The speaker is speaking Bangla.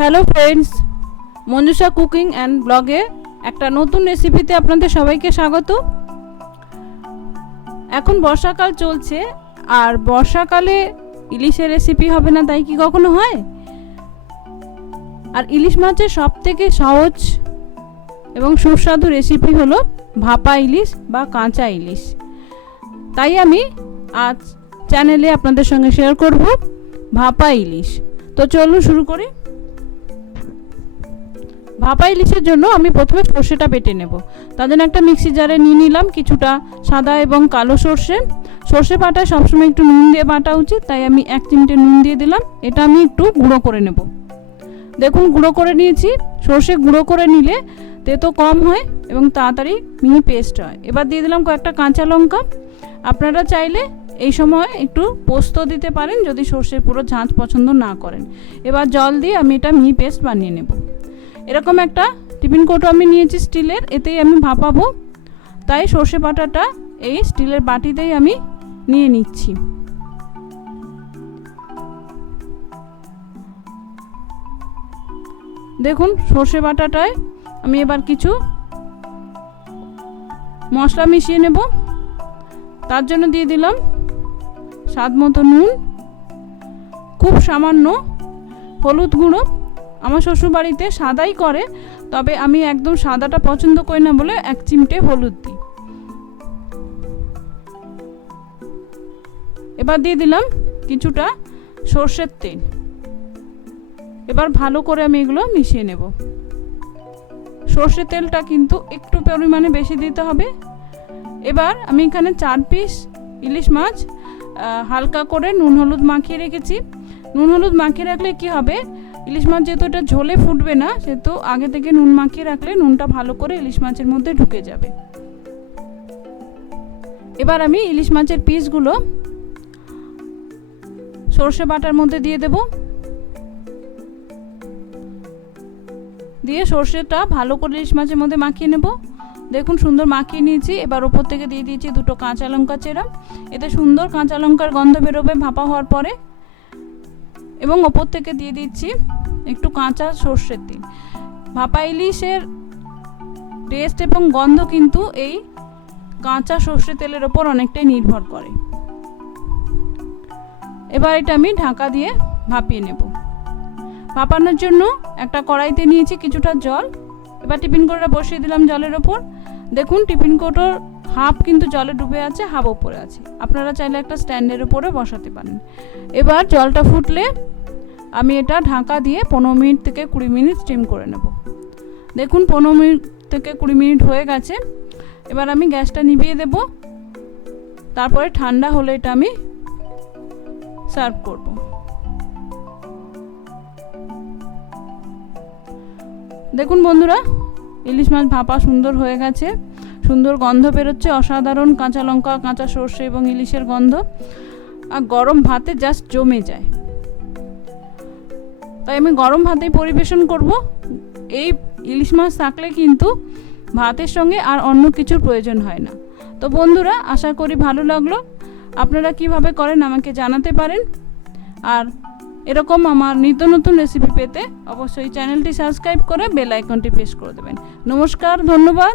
Hello friends, Manjusha cooking and ব্লগে একটা নতুন রেসিপিতে আপনাদের সবাইকে স্বাগত। এখন বর্ষাকাল চলছে, আর বর্ষাকালে ইলিশের রেসিপি হবে না তাই কি কখনো হয়? আর ইলিশ মাছের সবথেকে সহজ এবং সুস্বাদু রেসিপি হলো ভাপা ইলিশ বা কাঁচা ইলিশ। তাই আমি আজ চ্যানেলে আপনাদের সঙ্গে শেয়ার করব ভাপা ইলিশ। তো চলুন শুরু করি। ভাপা ইলিশের জন্য আমি প্রথমে সর্ষেটা বেটে নেব। তার জন্য একটা মিক্সি জারে নিয়ে নিলাম কিছুটা সাদা এবং কালো সর্ষে। সর্ষে বাটা সবসময় একটু নুন দিয়ে বাটা উচিত, তাই আমি 1 চিমটে নুন দিয়ে দিলাম। এটা আমি একটু গুঁড়ো করে নেব। দেখুন গুঁড়ো করে নিয়েছি। সর্ষে গুঁড়ো করে নিলে তেতো কম হয় এবং তাড়াতাড়ি মিহি পেস্ট হয়। এবার দিয়ে দিলাম কয়েকটা কাঁচা লঙ্কা। আপনারা চাইলে এই সময় একটু পোস্ত দিতে পারেন যদি সর্ষের পুরো ঝাঁঝ পছন্দ না করেন। এবার জল দিয়ে আমি এটা মিহি পেস্ট বানিয়ে নেব। এরকম একটা টিফিন কৌটো আমি নিয়েছি স্টিলের, এতেই আমি ভাপাবো, তাই সর্ষে বাটাটা এই স্টিলের বাটিতেই আমি নিয়ে নিচ্ছি। দেখুন সর্ষে বাটাটায় আমি এবার কিছু মশলা মিশিয়ে নেব। তার জন্য দিয়ে দিলাম স্বাদ মতো নুন, খুব সামান্য হলুদ গুঁড়ো। আমার শ্বশুর বাড়িতে সাদাই করে, তবে আমি একদম সাদাটা পছন্দ করি না বলে 1 চিমটে হলুদ দিই। এবার দিয়ে দিলাম কিছুটা সর্ষের তেল। এবার ভালো করে আমি এগুলো মিশিয়ে নেব। সর্ষের তেলটা কিন্তু একটু পরিমাণে বেশি দিতে হবে। এবার আমি এখানে 4 পিস ইলিশ মাছ হালকা করে নুন হলুদ মাখিয়ে রেখেছি। নুন হলুদ মাখিয়ে রাখলে কি হবে, ইলিশ মাছ যেহেতু এটা ঝোলে ফুটবে না, সেহেতু আগে থেকে নুন মাখিয়ে রাখলে নুনটা ভালো করে ইলিশ মাছের মধ্যে ঢুকে যাবে। এবার আমি ইলিশ মাছের পিসগুলো সর্ষে বাটার মধ্যে দিয়ে দেব। দিয়ে সর্ষেটা ভালো করে ইলিশ মাছের মধ্যে মাখিয়ে নেব। দেখুন সুন্দর মাখিয়ে নিয়েছি। এবার ওপর থেকে দিয়ে দিয়েছি 2টো কাঁচা লঙ্কা চেরা। এতে সুন্দর কাঁচা লঙ্কার গন্ধ বেরোবে ভাপা হওয়ার পরে। এবং ওপর থেকে দিয়ে দিচ্ছি একটু কাঁচা সর্ষের তেল। ভাপা ইলিশের টেস্ট এবং গন্ধ কিন্তু এই কাঁচা সর্ষের তেলের ওপর অনেকটাই নির্ভর করে। এবার এটা আমি ঢাকা দিয়ে ভাপিয়ে নেব। ভাপানোর জন্য একটা কড়াইতে নিয়েছি কিছুটা জল। এবার টিফিন কৌটোটা বসিয়ে দিলাম জলের ওপর। দেখুন টিফিন কৌটোর হাফ কিন্তু জলে ডুবে আছে, হাফ ওপরে আছে। আপনারা চাইলে একটা স্ট্যান্ডের উপরে বসাতে পারেন। এবার জলটা ফুটলে আমি এটা ঢাকা দিয়ে 15 মিনিট থেকে 20 মিনিট স্টিম করে নেব। দেখুন 15 মিনিট থেকে 20 মিনিট হয়ে গেছে। এবার আমি গ্যাসটা নিভিয়ে দেব। তারপরে ঠান্ডা হলে এটা আমি সার্ভ করব। দেখুন বন্ধুরা, ইলিশ মাছ ভাপা সুন্দর হয়ে গেছে। সুন্দর গন্ধ বেরোচ্ছে, অসাধারণ কাঁচা লঙ্কা, কাঁচা সর্ষে এবং ইলিশের গন্ধ। আর গরম ভাতে জাস্ট জমে যায়। তাই আমি গরম ভাতেই পরিবেশন করব। এই ইলিশ মাছ থাকলে কিন্তু ভাতের সঙ্গে আর অন্য কিছুর প্রয়োজন হয় না। তো বন্ধুরা, আশা করি ভালো লাগলো। আপনারা কিভাবে করেন আমাকে জানাতে পারেন। আর এরকম আমার নিত্য নতুন রেসিপি পেতে অবশ্যই চ্যানেলটি সাবস্ক্রাইব করে বেল আইকনটি প্রেস করে দেবেন। নমস্কার, ধন্যবাদ।